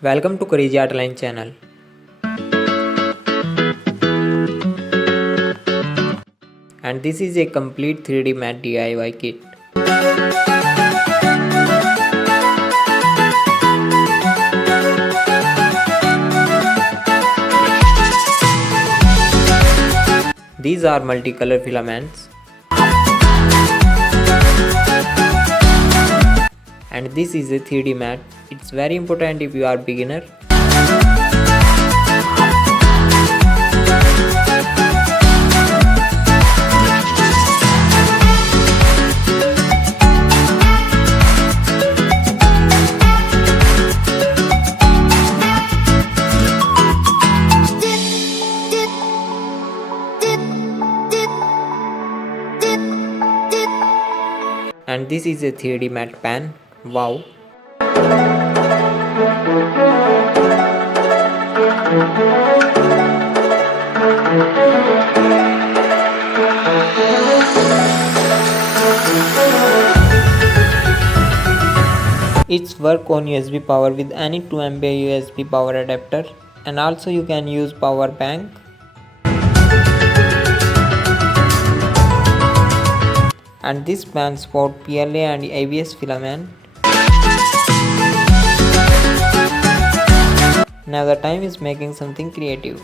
Welcome to Crazyartline channel. And this is a complete 3D mat DIY kit. These are multicolor filaments. And this is a 3D mat. It's very important if you are beginner. And this is a 3D mat pan. Wow! It's work on USB power with any 2 MB USB power adapter, and also you can use power bank. And this pan support PLA and ABS filament. Now the time is making something creative.